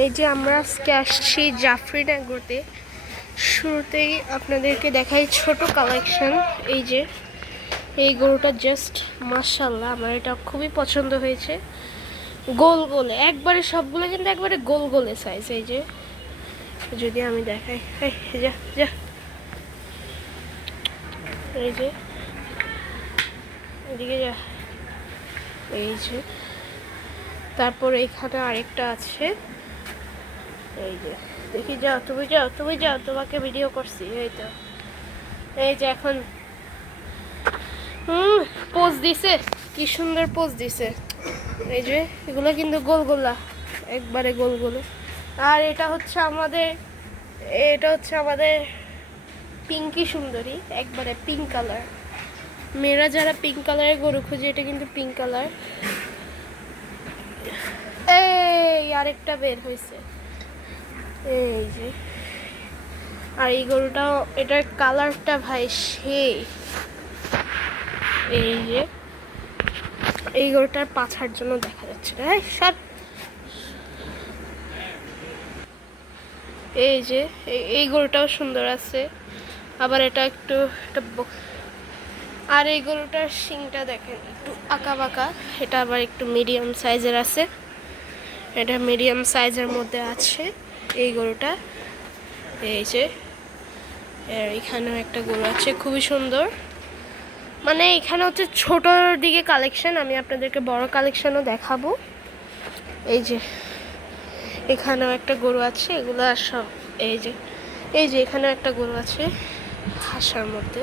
এই যে আমরা আজকে আসছি জাফরিন এগ্রোতে। শুরুতেই আপনাদেরকে দেখাই ছোট কালেকশন। এই যে এই গরুটা জাস্ট মাশাআল্লাহ, আমার এটা খুবই পছন্দ হয়েছে। গোল গোলে একবারে সবগুলো, কিন্তু একবারে গোল গোলে সাইজ। এই যে যদি আমি দেখাই, যা যা, এই যে এদিকে যা, এই যে তারপর এখানে আরেকটা আছে। এই যে দেখি, যাও তুমি, যাও তুমি, যাও, তোমাকে ভিডিও করছি। এই তো, এই যে এখন পোজ দিছে, কি সুন্দর পোজ দিছে। এই যে এগুলো কিন্তু গোলগোলা, একবারে গোলগোলে। আর এটা হচ্ছে আমাদের পিঙ্কি সুন্দরী, একবারে পিঙ্ক কালার। মেয়েরা যারা পিঙ্ক কালারের গরু খুঁজে, এটা কিন্তু পিঙ্ক কালার। এই আরেকটা বের হয়েছে, এই যে। আর এই গরুটাও, এটার কালারটা ভাই সেই। এই যে এই গরুটার পাছার জন্য দেখা যাচ্ছে, সব। এই যে এই গরুটাও সুন্দর আছে, আবার এটা একটু আর এই গরুটার শিংটা দেখেন একটু আঁকা বাঁকা। এটা আবার একটু মিডিয়াম সাইজের আছে, এটা মিডিয়াম সাইজের মধ্যে আছে এই গরুটা। এই যে এখানেও একটা গরু আছে, খুবই সুন্দর। মানে এখানে হচ্ছে ছোটোর দিকে কালেকশন, আমি আপনাদেরকে বড় কালেকশনও দেখাবো। এই যে এখানেও একটা গরু আছে, এগুলো সব। এই যে এখানেও একটা গরু আছে হাসার মধ্যে।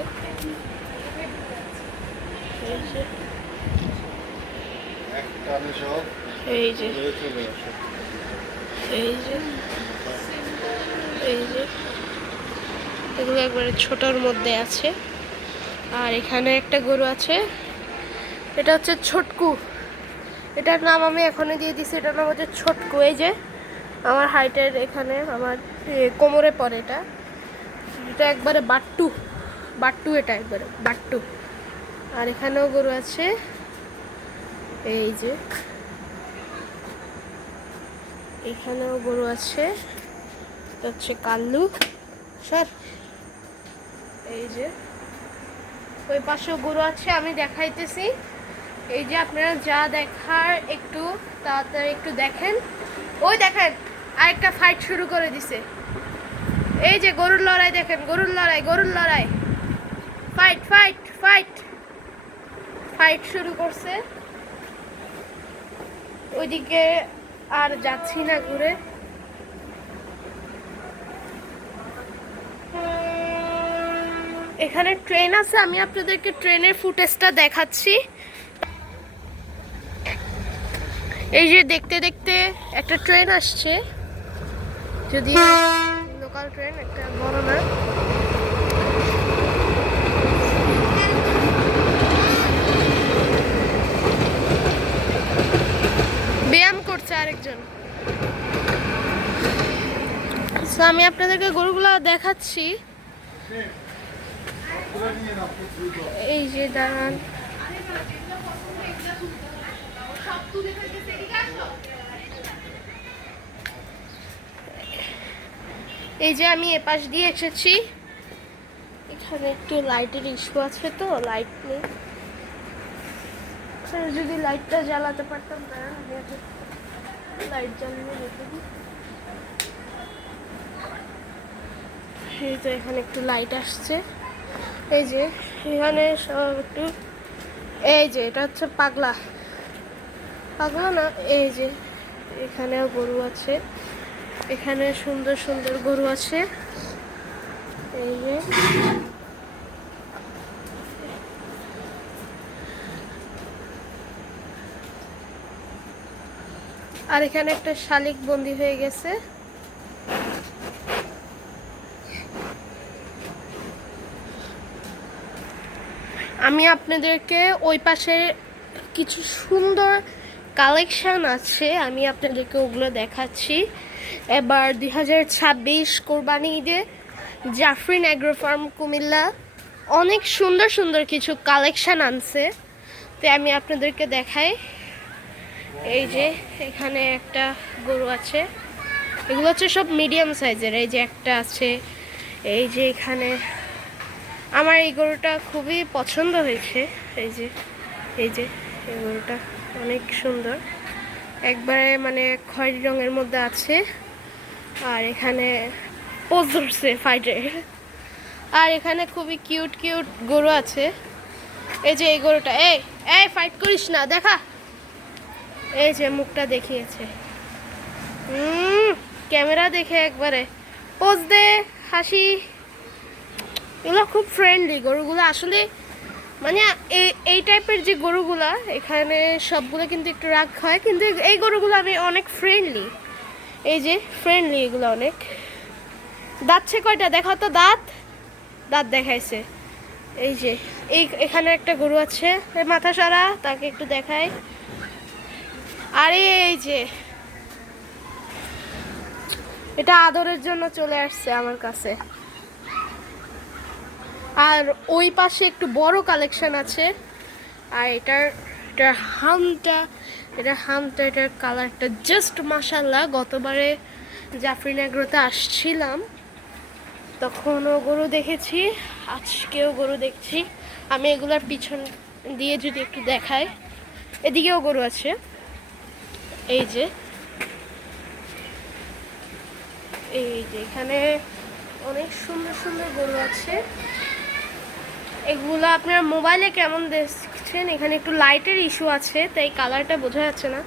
এই যে এগুলো একবারে ছোটোর মধ্যে আছে। আর এখানে একটা গরু আছে, এটা হচ্ছে ছোটকু। এটার নাম আমি এখনই দিয়ে দিছি, এটার নাম হচ্ছে ছোটকু। এই যে আমার হাইটের এখানে, আমার কোমরে পড়ে এটা। এটা একবারে বাট্টু, এটা একবারে বাট্টু। আর এখানেও গরু আছে, এই যে এখানেও গরু আছে, এটা হচ্ছে কাল্লু স্যার। এই যে ওই পাশেও গরু আছে, আমি দেখাইতেছি। এই যে আপনারা যা দেখার একটু তাড়াতাড়ি একটু দেখেন। ওই দেখেন আরেকটা ফাইট শুরু করে দিছে। এই যে গরুর লড়াই দেখেন, গরুর লড়াই, ফাইট শুরু করছে। ওইদিকে আর যাচ্ছি না ঘুরে। এখানে ট্রেন আছে, আমি আপনাদেরকে ট্রেনের ফুটেজটা দেখাচ্ছি। এই যে দেখতে দেখতে একটা ট্রেন আসছে, যদি লোকাল ট্রেন, একটা বড় না। ব্যায়াম করছে আরেকজন। আমি আপনাদেরকে গরুগুলো দেখাচ্ছি। এই যে দাঁড়ান, এই যে আমি এপাশ দিয়ে এসেছি। এখানে একটু লাইটের ইস্যু আছে, তো লাইট নেই। যদি লাইটটা জ্বালাতে পারতাম, লাইট জ্বালিয়ে রেখে দিই। এই তো এখানে একটু লাইট আসছে। এই যে এখানে সব একটু, এই যে এটা হচ্ছে পাগলা না। এই যে এখানেও গরু আছে, এখানে সুন্দর সুন্দর গরু আছে। এই যে আর এখানে একটা শালিক বন্দি হয়ে গেছে। আমি আপনাদেরকে ওই পাশে কিছু সুন্দর কালেকশন আছে, আমি আপনাদেরকে ওগুলো দেখাচ্ছি। এবার 2026 কোরবানি ঈদে জাফরিন এগ্রো ফার্ম কুমিল্লা অনেক সুন্দর সুন্দর কিছু কালেকশন আনছে, তো আমি আপনাদেরকে দেখাই। এই যে এখানে একটা গরু আছে, এগুলো হচ্ছে সব মিডিয়াম সাইজের। এই যে একটা আছে, এই যে এখানে আমার এই গরুটা খুবই পছন্দ হয়েছে। এই যে এই যে এই গরুটা অনেক সুন্দর, একবারে মানে খয়েরি রঙের মধ্যে আছে। আর এখানে পোজ ধরছে ফাইটে। আর এখানে খুবই কিউট কিউট গরু আছে। এই যে এই গরুটা, এই এই ফাইট করিস না, দেখা, এই যে মুখটা দেখিয়েছে। ক্যামেরা দেখে একবারে পোজ দে, হাসি। এগুলো খুব ফ্রেন্ডলি গরুগুলো আসলে, মানে এই টাইপের যে গরুগুলা এখানে সবগুলো কিন্তু একটু রাগ হয়, কিন্তু এই গরুগুলো আমি অনেক ফ্রেন্ডলি। এই যে ফ্রেন্ডলি এগুলো অনেক। দাঁতছে কয়টা দেখো তো, দাঁত দাঁত দেখাইছে। এই যে এখানে একটা গরু আছে, মাথা সারা, তাকে একটু দেখাই। আর এই যে এটা আদরের জন্য চলে আসছে আমার কাছে। আর ওই পাশে একটু বড় কালেকশন আছে। আর এটার এটার কালারটা জাস্ট মাশাআল্লাহ। গতবারে জাফরিন এগ্রোতে আসছিলাম, তখনও গরু দেখেছি, আজকেও গরু দেখছি। আমি এগুলার পিছন দিয়ে যদি একটু দেখাই, এদিকেও গরু আছে। এই যে এখানে অনেক সুন্দর সুন্দর গরু আছে। এগুলো আপনার মোবাইলে কেমন দেখছেন, এখানে একটু লাইটের ইস্যু আছে তাই কালারটা বোঝা যাচ্ছে না।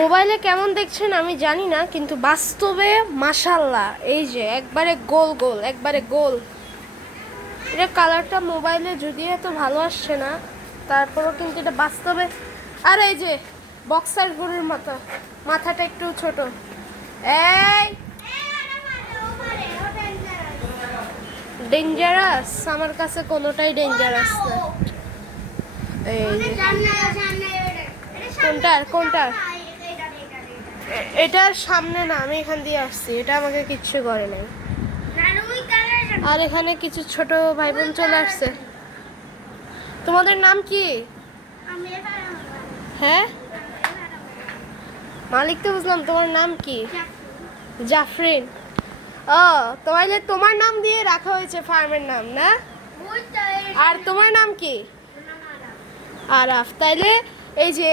মোবাইলে কেমন দেখছেন আমি জানি না, কিন্তু বাস্তবে মাশাআল্লাহ। এই যে একবারে গোল গোল, একবারে গোল। এটা কালারটা মোবাইলে যদিও এত ভালো আসছে না, তারপরও কিন্তু এটা বাস্তবে। আর এই যে বক্সার গরুর মাথাটা একটু ছোট। এই ডেঞ্জারাস, আমার কাছে কোনোটাই ডেঞ্জারাস না। এই কোনটার এটার সামনে না, আমি এখান দিয়ে আসছি, এটা আমাকে কিচ্ছু করে নাই। আর এখানে কিছু ছোট ভাই বোন চলে আসছে। তোমাদের নাম কি? হ্যাঁ মালিক তো বুঝলাম, তোমার নাম কি? জাফরিন। ও তাহলে তোমার নাম দিয়ে রাখা হয়েছে ফার্মের নাম না? আর তোমার নাম কি? আরাফ। তাইলে এই যে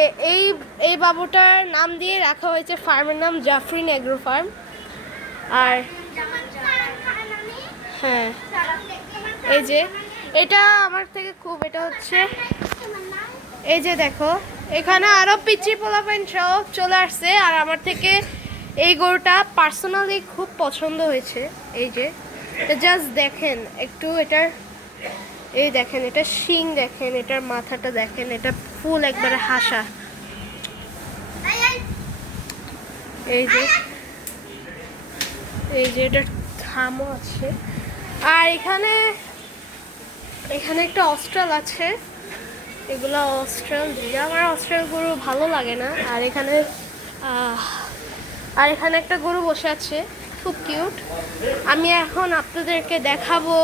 এই বাবুটার নাম দিয়ে রাখা হয়েছে ফার্মের নাম জাফরিন এগ্রো ফার্ম। আর হ্যাঁ এই যে এটা আমার থেকে খুব, এটা হচ্ছে এই যে দেখো এখানে আরো পিচি পোলাপাইন সব চলে আসছে। আর আমার থেকে এই গরুটা পার্সোনালি খুব পছন্দ হয়েছে। এই যে এটা জাস্ট দেখেন একটু, এটার এই দেখেন, এটা শিং দেখেন, এটার মাথাটা দেখেন, এটা ফুল একবারে হাসা। এই যে এটার থামও আছে। আর এখানে একটা অস্ট্রাল আছে। এগুলা অস্ট্রাল দিয়ে, আমার অস্ট্রাল গরু ভালো লাগে না। আর এখানে একটা গরু বসে আছে, খুব কিউট। আমি এখন আপনাদেরকে দেখাবো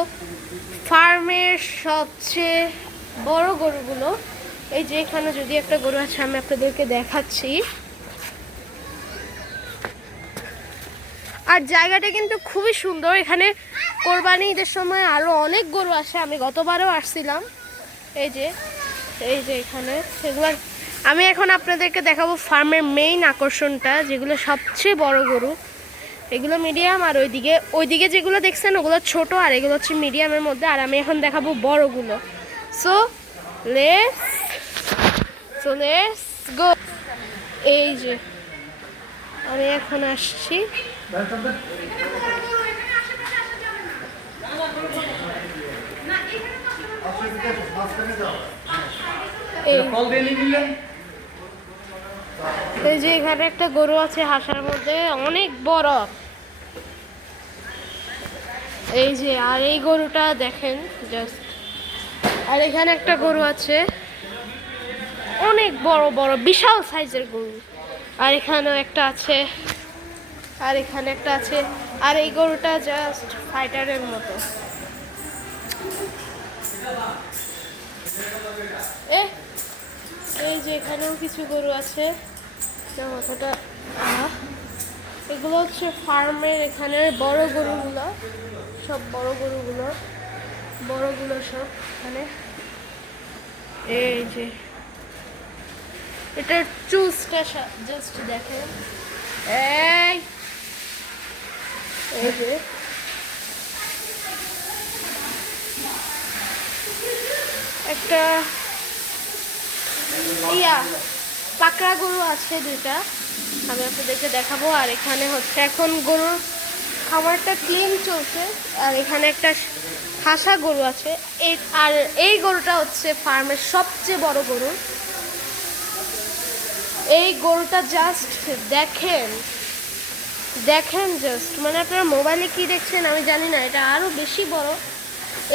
ফার্মের সবচেয়ে বড় গরুগুলো। এই যে এখানে যদি একটা গরু আছে, আমি আপনাদেরকে দেখাচ্ছি। আর জায়গাটা কিন্তু খুবই সুন্দর। এখানে কোরবানি ঈদের সময় আরো অনেক গরু আসে, আমি গতবারও আসছিলাম। এই যে এখানে এগুলো আমি এখন আপনাদেরকে দেখাবো ফার্মের মেইন আকর্ষণটা, যেগুলো সবচেয়ে বড় গরু। এগুলো মিডিয়াম, আর ওইদিকে যেগুলো দেখছেন ওগুলো ছোট, আর এগুলো হচ্ছে মিডিয়ামের মধ্যে। আর আমি এখন দেখাবো বড়গুলো। So let's go. এই যে আমি এখন আসছি। এই যে এখানে একটা গরু আছে হাসার মধ্যে, অনেক বড়। এই যে আর এই গরুটা দেখেন জাস্ট। আর এখানে একটা গরু আছে, অনেক বড় বড় বিশাল সাইজের গরু। আর এখানেও একটা আছে, আর এখানে একটা আছে। আর এই গরুটা জাস্ট ফাইটারের মতো। এই যে এখানেও কিছু গরু আছে, মাথাটা এগুলো এগুলো হচ্ছে ফার্মের এখানে বড় গরুগুলো, সব বড় গরুগুলো সব এখানে। এই যে এটার চুজটা জাস্ট দেখেন, এই যে একটা পাকড়া গরু আছে দুইটা, আমি আপনাদেরকে দেখাবো। আর এখানে হচ্ছে এখন গরুর খামারটা ক্লিন চলছে। আর এখানে একটা খাসা গরু আছে, আর এই গরুটা হচ্ছে ফার্মের সবচেয়ে বড় গরু। এই গরুটা জাস্ট দেখেন জাস্ট, মানে আপনারা মোবাইলে কি দেখছেন আমি জানি না, এটা আরো বেশি বড়।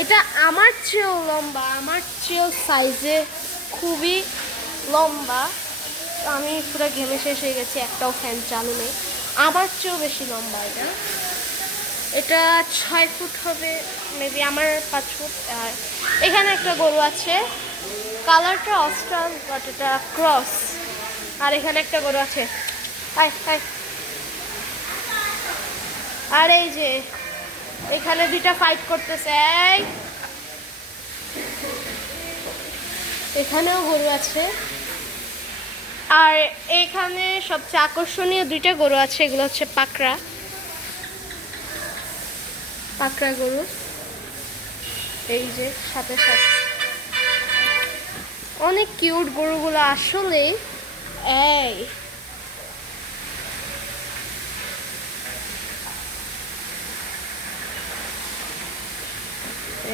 এটা আমার চেয়েও লম্বা, আমার চেয়েও সাইজে খুবই লম্বা। আমি পুরো ঘেমে শেষ হয়ে গেছি, একটাও ফ্যান চালু নেই। আমার চেয়েও বেশি লম্বা এটা 6 ফুট হবে মেবি, আমার 5 ফুট। আর এখানে একটা গরু আছে, কালারটা অস্ট্রাল বাট এটা ক্রস। আর এখানে একটা গরু আছে, আর এই যে এখানে দুইটা ফাইট করতেছে। এখানেও গরু আছে। আর এখানে সবচেয়ে আকর্ষণীয় দুইটা গরু আছে, এগুলো হচ্ছে পাকড়া গরু। এই যে সাথে অনেক কিউট গরুগুলো আসলে।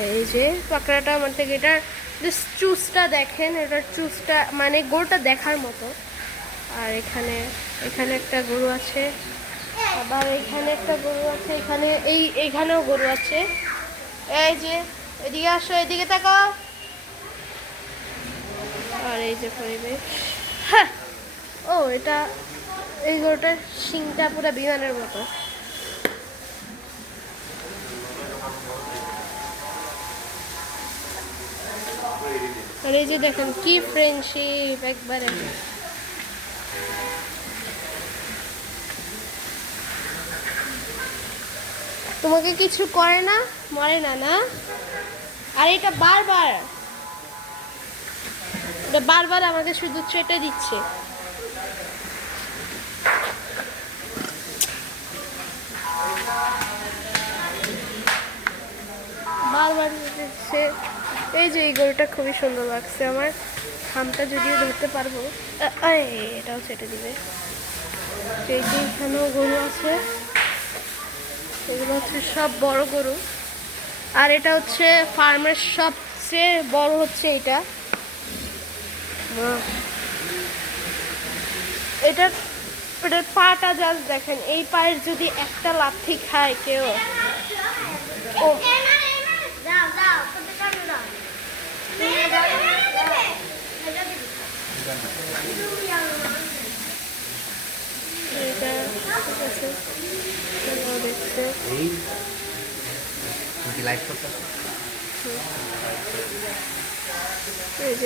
এই যে পাকড়াটা আমার থেকে, এটার চুজটা দেখেন, এটার চুজটা মানে গরুটা দেখার মতো। আর এখানে একটা গরু আছে, আবার এখানে একটা গরু আছে, এইখানেও গরু আছে। এই যে এদিকে আসো, এদিকে তাকাও। আর এই যে পরিবেশ, হ্যাঁ এটা এই গরুটার শিংটা পুরো বিমানের মতো। আর এই যে দেখেন কি ফ্রেন্ডশিপ একবারে। তোমাকে কিছু করে না, মরে না না। আর এটা বারবার আমাকে শুধু চেটে দিচ্ছে। বারবার দিচ্ছে। এই যে এই গরুটা খুবই সুন্দর লাগছে আমার, খামটা যদিও ধরতে পারবো, এটাও চেটে দিবে। এই যে এখানেও গরু আছে, এগুলো হচ্ছে সব বড় গরু। আর এটা হচ্ছে ফার্মের সবচেয়ে বড় হচ্ছে এটার পাটা জাস্ট দেখেন, এই পায়ের যদি একটা লাথি খায় কেউ,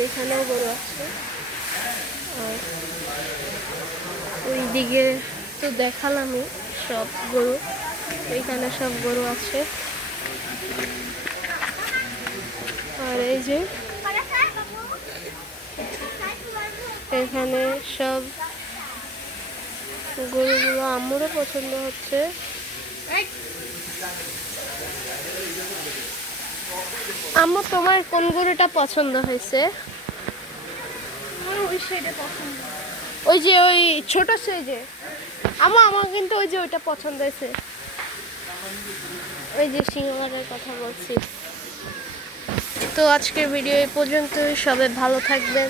এখানেও গরু আছে। ওই দিকে তো দেখালামই সব গরু, এখানে সব গরু আছে। আর এই যে এখানে সব গরুগুলো আমারও পছন্দ হচ্ছে। আম্মু তোমার কোন গরুটা পছন্দ হয়েছে? ওই যে ওই ছোট সাইজে। আমার কিন্তু ওই যে ওইটা পছন্দ হয়েছে, ওই যে সিংহলের কথা বলছি। তো আজকের ভিডিও এই পর্যন্তই, সবাই ভালো থাকবেন,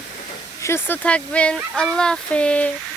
সুস্থ থাকবেন, আল্লাহ হাফেজ।